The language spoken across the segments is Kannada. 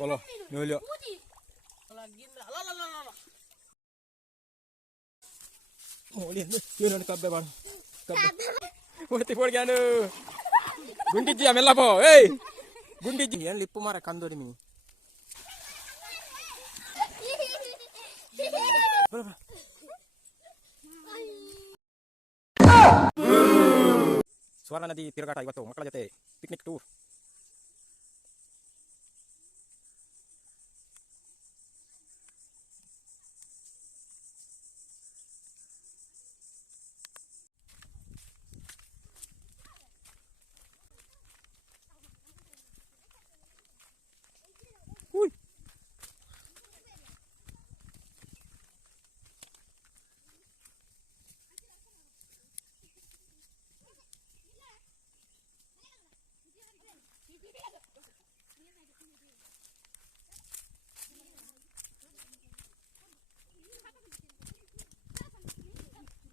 Wala, nolya. Oh, lihat, yun ang kabe bang. Kabe. Mati pord gano. Gundi ji amela po. Hey. Gundi ji yan lipu mara kandori mi. Bro. Suara nadi piragata iwato makala jate picnic tour.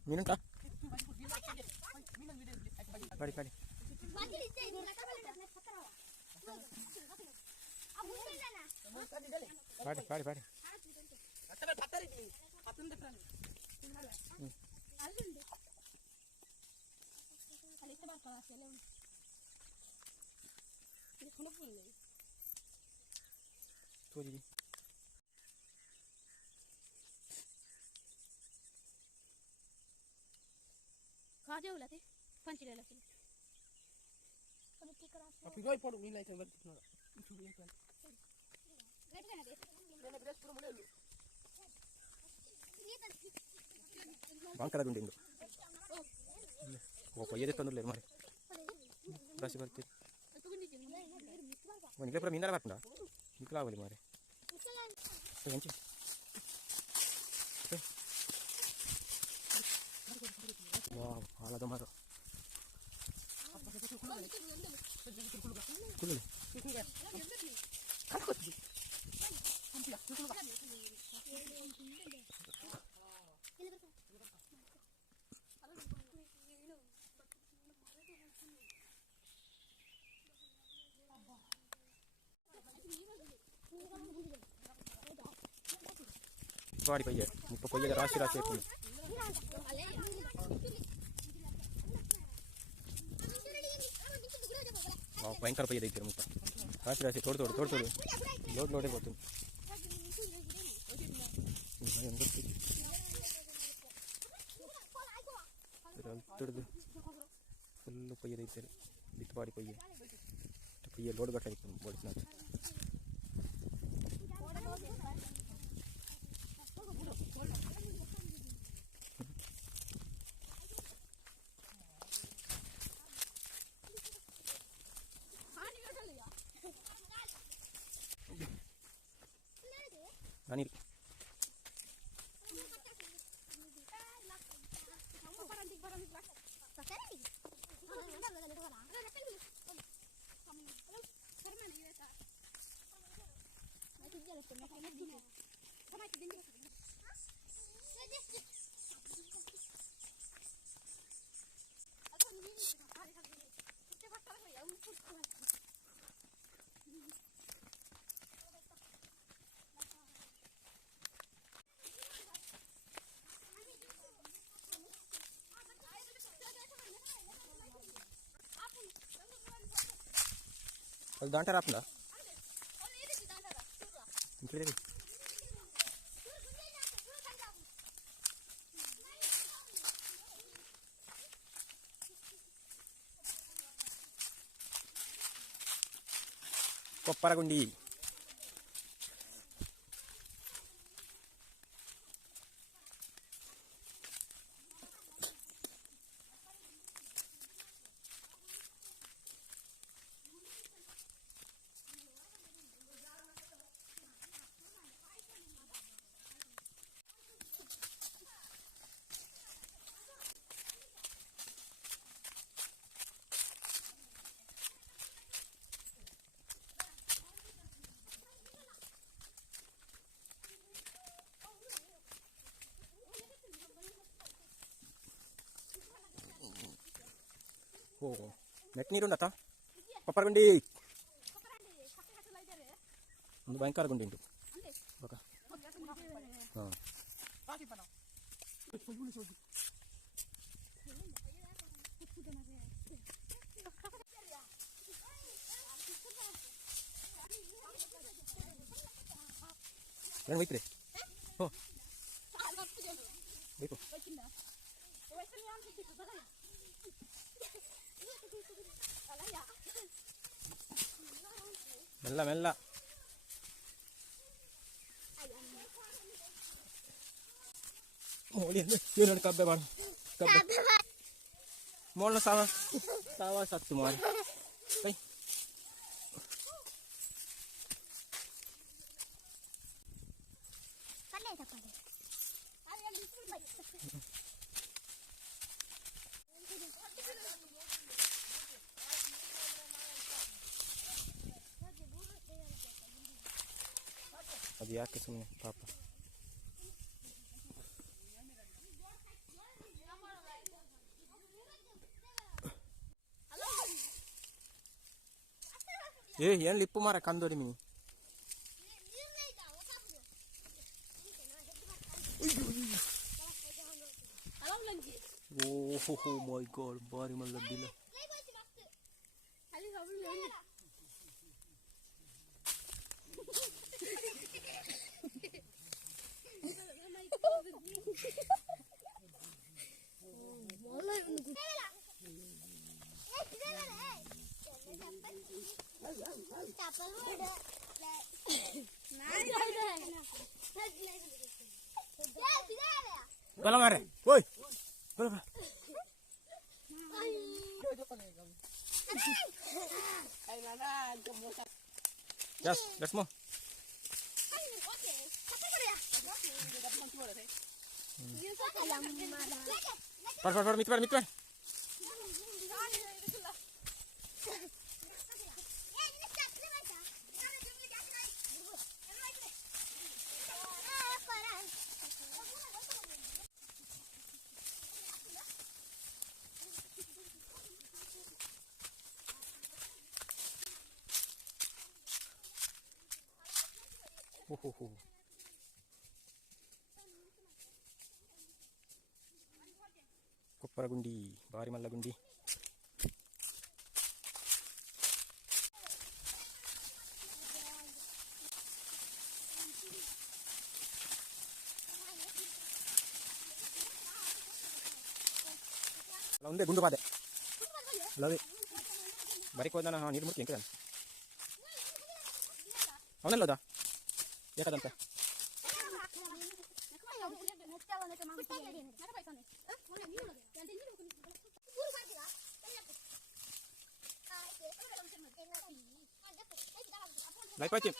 Minum tak? Bari. Bari. Tuh jadi. कहाँ जाओ लाते पंच ले लाते अभी कोई पढ़ नहीं लाइट बंद कितना रेड करना दे मैंने ब्रेक पूरा मिला लो Bangkara dundingo. Oh, kaya dito nulir mari. Berasi berarti. Wani kaya pura mindara bat na. Nikla wali mari. Pengen. Wow, ala gamaro. Kulul. Guardi poi, un po' di rassi la cerchi. Wow, భయంకర పోయి దగ్గర ముప్ప రాసి తోడు లోడే పోతుంది తొడుదు ఫుల్ పొయ్యి దగ్గర బిత్తుపాడి పొయ్యి లోడ్ గట్ట పడుతున్నా Ani Kalau dantar apa ndak? Mungkin lagi. Koparagundi. Oh, net ni ron data. Koparagundi. ಒಂದು ಭಯಂಕರ ಗುಂಡಿ ಉಂಟು ಬಕ ಹಾಂ ಏನು ಹೋಯ್ತಿರಿ ಹೋ ಬೇಕು ಮೆಲ್ಲ ಮೆಲ್ಲ മോളി ഇവരോട് കബ്ബ പാടും മോളിന് സാവാ സത്തു മോൻ ಅದು ಯಾಕೆ ಸುಮ್ಮನೆ ಪಾಪ ಏನು ಲಿಪ್ಪು ಮಾರ ಕಂದೋಡಿ ಮೀನಿ ಓಹೋ ಮೈ ಗಾಡ್ ಬಾರಿ ಮಲ್ಲದ್ದಿಲ್ಲ Kalau mare, woi, berapa? Yes, that's more. Par, mitbar. Koppara ಗುಂಡಿ ಬಾರಿ ಮಲ್ಲ ಗುಂಡಿ ಅಲ್ಲ ಒಂದೇ ಗುಂಡು ಬಾದೆ ಅಲ್ಲದೆ ಬರೀಕ್ ಹೋದ ನಾನು ನೀರು ಮುಟ್ಟಿ ಹೆಂಗೆ ಅವನಲ್ಲದ ಯಾಕದಂತ ಲೈಫ್ ಆಯ್ತು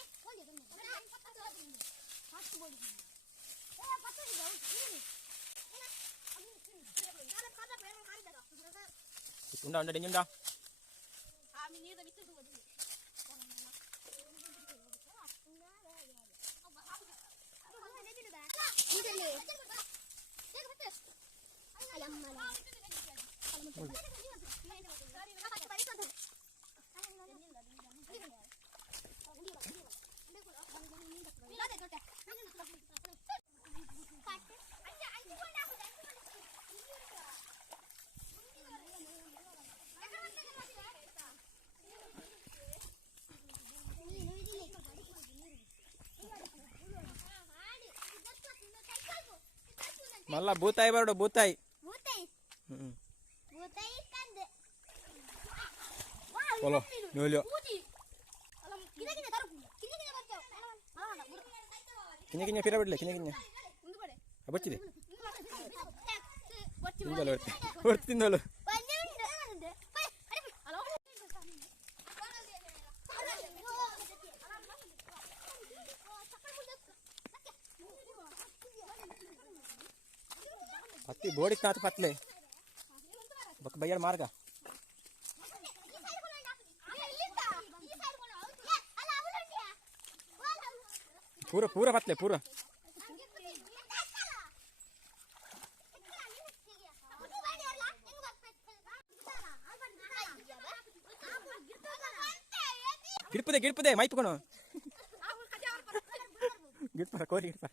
ಉಂಡ ಡೆಂಜುಂಡ ಮಲ್ಲ ಬೂತಾಯಿ ಬರಡು ಬೂತಾಯಿ बोलो न्यूलियो किन्ने फिर बिडले किन्ने बच्चिदे ತಿಂದಲು ಹೊರ್ತು ತಿಂದಲು ಹತ್ತಿ ಬೋಡಿ ಕಾತು ಪತ್ಲೆ ಬಕ್ ಬಯ್ಯಳ ಮಾರ್ಗ पूरा पूरा पतले पूरा गिड़पदे माइप कोण ಗಿಟ್ ಪರ ಕೋರಿ ಗಿಟ್ ಪರ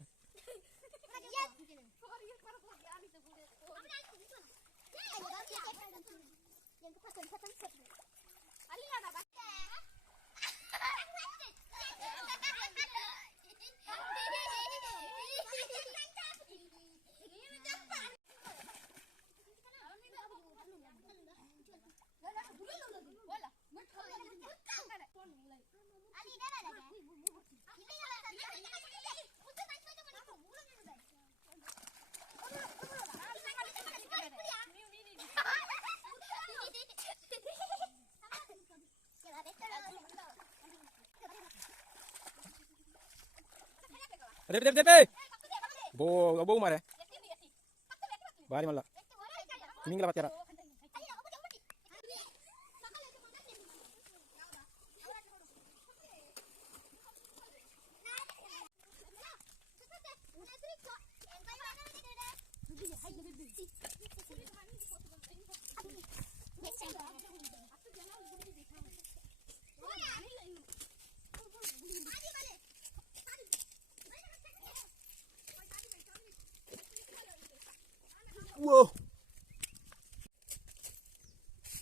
दे बो बो मारे बारी मल्ला निंगला बत्यारा Wow.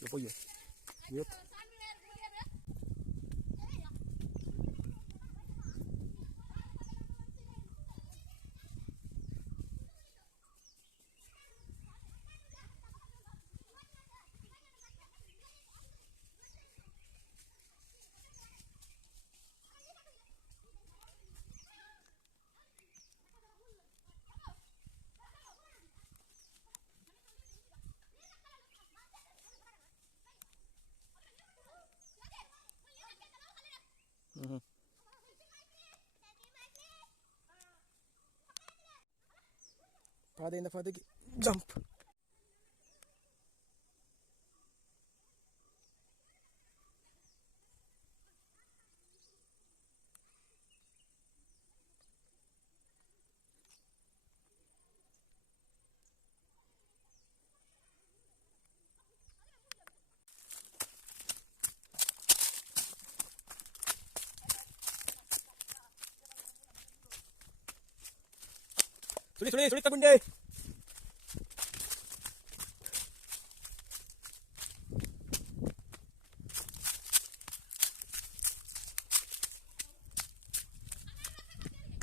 Lo pollo. Lihat. ಪಾದೆಯಿಂದ ಪಾದೆಗೆ ಜಂಪ್ ಸುಳಿ ತಗೊಂಡೆ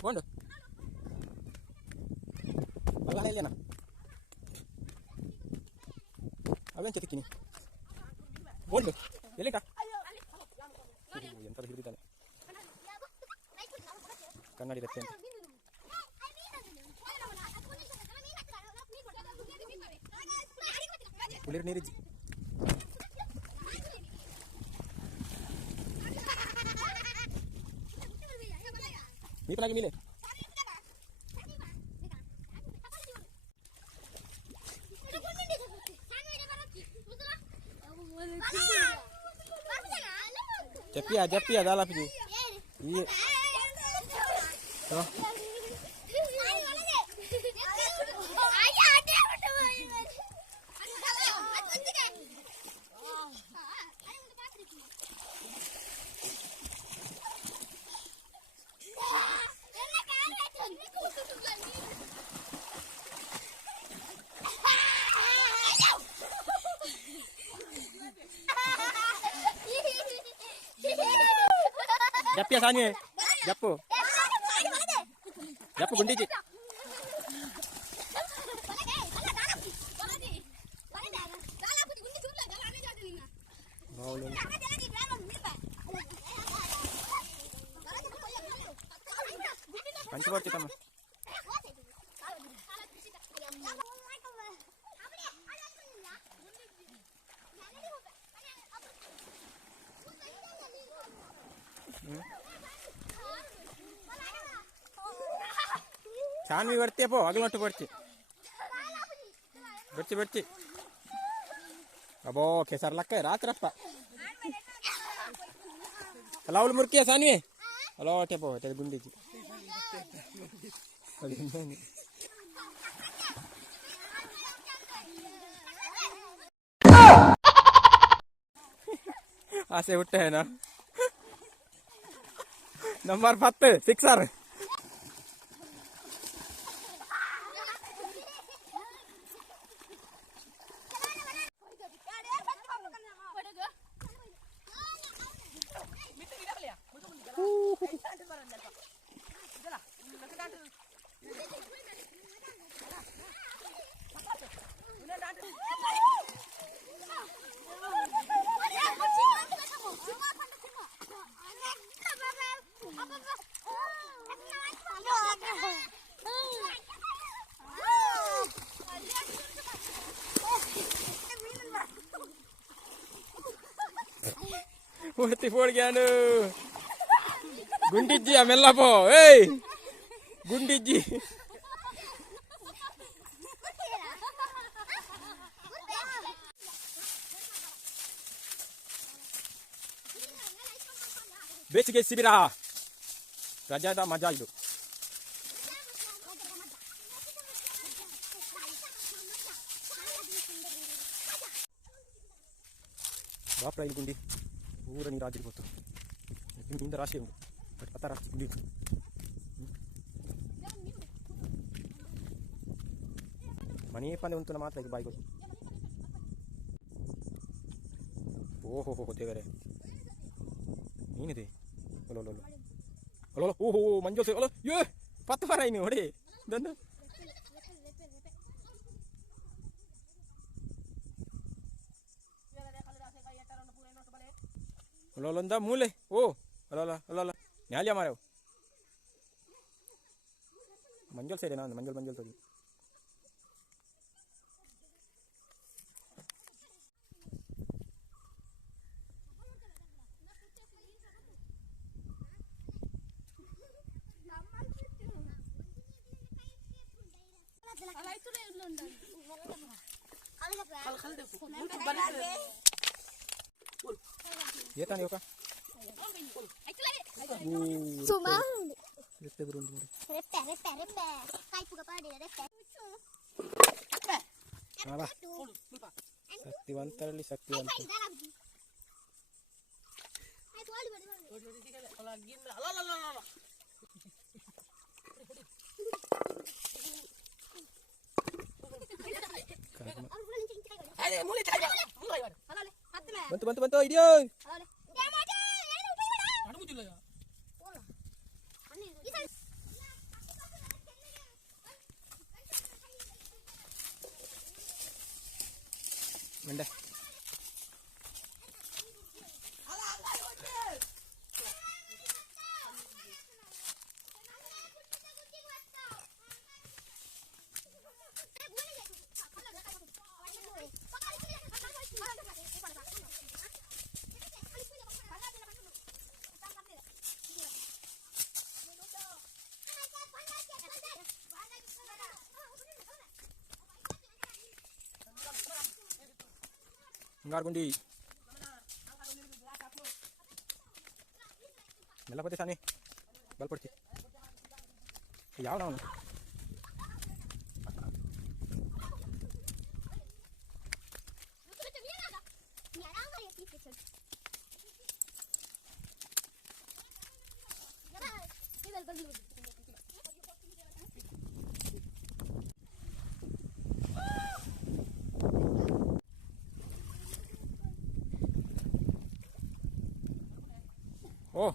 ಕೊಂಡು ಅಲ್ಲ ಇಲ್ಲೇನಾ ಅವೇನು ಚೆಕ್ಕಿನಿ ಕೊಂಡು ಎಲ್ಲಿಂಟ ಎಂತ ಹಿಡಿದಿದ್ದಾನೆ ಕನ್ನಡಿ ರತ್ತೆ ಅಂತ ಕುಳಿರ್ ನೀರಿಜ್ಜಿ ಮೀಪಲಾಗಿ ಮೀಲೆ ಜಪ್ಪಿಯ ದಾಲಾಪಿದು ಈ जप्पिया सानी है जप्पू जप्पू गुंडी जी पंचवर्ती तम छानवी ಬರ್ತಿ ಅಪ್ಪ ಅಗಲೊಟ್ಟು ಬರ್ತಿ ಬರ್ತಿ ಬರ್ತಿ ಅಬೋ ಕೆಸರ್ ಲಕ್ಕ ರಾತ್ರಪ್ಪ ಅಲಾವುಲ್ ಮುರ್ಕಿಯ ಸಾನ್ವಿ ಅಲೋಟೆ ಪೋ te ಗುಂಡಿಜಿ ಆಸೆ ಹುಟ್ಟೆ ನಾ ನಂಬರ್ 10 ಸಿಕ್ಸರ್ పోడిగాను గుండిజ్జి ఆ మెల్లపో ఏయ్ గుండిజ్జి ಬೇಸಿಗೆ ಶಿಬಿರ ರಜಾದ ಮಜಾ ಇದು ಬಾಪ್ರ ಇಲ್ಲಿ ಗುಂಡಿ ಊರ ನೀರು ರಾತ್ರಿ ಗೊತ್ತು ಇಂದ ರಾಶಿ ಉಂಟು ಬಟ್ ಪತ್ತ ರಾಶಿ ಗುಂಡಿ ಮನೆ ಪಂದೆ ಉಂಟು ಮಾತ್ರ ಇದು ಬಾಯಿ ಗೊತ್ತು ಓಹೋ ದೇವರೇ ಏನಿದೆ ಅಲ್ಲೋ ಓಹೋ ಮಂಜು ಅಲ್ಲ ಯೋ ಪತ್ತು ವಾರ ಇನ್ನು ಹೊಡಿ ದಂದು ಅಲ್ಲೊಂದ ಮೂಲೆ ಓ ಅಲ್ಲ ನ್ಯಾಲ್ಯ ಮಾರವು ಮಂಜಲ್ ಸೇರಿ ನಾನು ಮಂಜಲ್ ತೋರಿ ಏತಾನೆ ಯೋಕ ಸುಮಾ ರೆಪ್ಪೆ ಬರುಂದು ನೋಡಿ ರೆಪ್ಪೆ ಕಾಯಿ ಪುಗ ಪಾಡಿ ರೆಪ್ಪೆ ಅಲ್ಲ ಶಕ್ತಿವಂತರಲ್ಲಿ ಶಕ್ತಿವಂತ ಬಂತು ಇದೆಯೋ ಮಂಡೆ ಹಿಂಗಾರ್ಗುಂಡಿ ಎಲ್ಲ ಪತ್ತೆ ಸಾನಿ ಬಲ್ಪಡ್ತಿ ಯಾವ ನಾವು ಓ